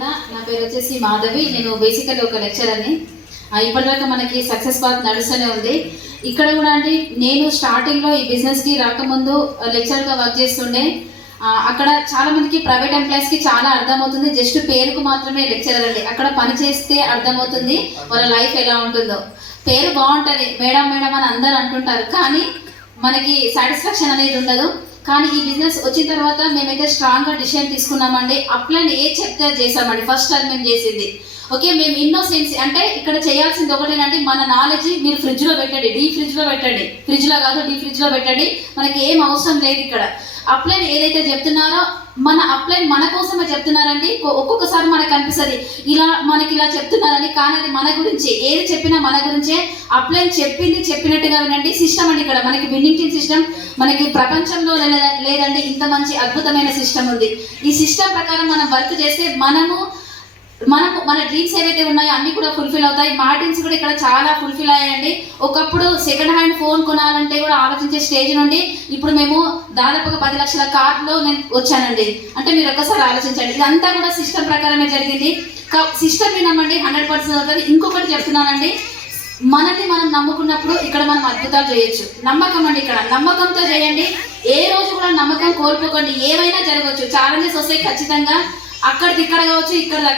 నా పేరు వచ్చేసి మాధవి. నేను బేసికల్లీ ఒక లెక్చరర్ని. ఇప్పటిదాకా మనకి సక్సెస్ పాత్ నడుస్తూనే ఉంది. ఇక్కడ కూడా అండి, నేను స్టార్టింగ్లో ఈ బిజినెస్కి రాకముందు లెక్చర్గా వర్క్ చేస్తుండే. అక్కడ చాలా మందికి ప్రైవేట్ ఎంప్లాయీస్కి చాలా అర్థమవుతుంది, జస్ట్ పేరుకు మాత్రమే లెక్చరర్ అండి. అక్కడ పని చేస్తే అర్థమవుతుంది వాళ్ళ లైఫ్ ఎలా ఉంటుందో. పేరు బాగుంటుంది, మేడం మేడం అని అందరు అంటుంటారు, కానీ మనకి సాటిస్ఫాక్షన్ అనేది ఉండదు. కానీ ఈ బిజినెస్ వచ్చిన తర్వాత మేమైతే స్ట్రాంగ్గా డిసిషన్ తీసుకున్నామండి. అప్లైన్ ఏ చెప్తే చేసామండి. ఫస్ట్ టైం మేము చేసింది ఓకే. మేము ఇన్నోసెన్సీ అంటే ఇక్కడ చేయాల్సింది ఒకటేనండి, మన నాలెడ్జ్ మీరు ఫ్రిడ్జ్లో పెట్టండి, డీ ఫ్రిడ్జ్లో పెట్టండి, ఫ్రిడ్జ్లో కాదు డీ ఫ్రిడ్జ్లో పెట్టండి. మనకి ఏం అవసరం లేదు. ఇక్కడ అప్లైన్ ఏదైతే చెప్తున్నారో మన అప్లైన్ మన కోసమే చెప్తున్నారండి. ఒక్కొక్కసారి మనకు అనిపిస్తుంది మనకి ఇలా చెప్తున్నారని, కానీ అది మన గురించి. ఏది చెప్పినా మన గురించే. అప్లైన్ చెప్పింది చెప్పినట్టుగా వినండి. సిస్టమ్ అండి, ఇక్కడ మనకి విన్నింగ్ టీమ్ సిస్టమ్ మనకి ప్రపంచంలో లేదండి, ఇంత మంచి అద్భుతమైన సిస్టమ్ ఉంది. ఈ సిస్టమ్ ప్రకారం మనం వర్క్ చేస్తే మన డ్రీమ్స్ ఏవైతే ఉన్నాయో అన్ని కూడా ఫుల్ఫిల్ అవుతాయి. మా డ్రీమ్స్ కూడా ఇక్కడ చాలా ఫుల్ఫిల్ అయ్యాయండి. ఒకప్పుడు సెకండ్ హ్యాండ్ ఫోన్ కొనాలంటే కూడా ఆలోచించే స్టేజ్ నుండి ఇప్పుడు మేము దాదాపుగా 10 లక్షల కార్లో నేను వచ్చానండి. అంటే మీరు ఒక్కసారి ఆలోచించండి. ఇదంతా కూడా సిస్టమ్ ప్రకారమే జరిగింది. సిస్టమ్ వినమండి, 100% అవుతుంది. ఇంకొకటి చెప్తున్నానండి, మనల్ని మనం నమ్ముకున్నప్పుడు ఇక్కడ మనం అద్భుతాలు చేయొచ్చు. నమ్మకం అండి, ఇక్కడ నమ్మకంతో చేయండి. ఏ రోజు కూడా నమ్మకం కోల్పోకండి. ఏమైనా జరగవచ్చు, ఛాలెంజెస్ వస్తాయి ఖచ్చితంగా. అక్కడికి ఇక్కడ కావచ్చు, ఇక్కడ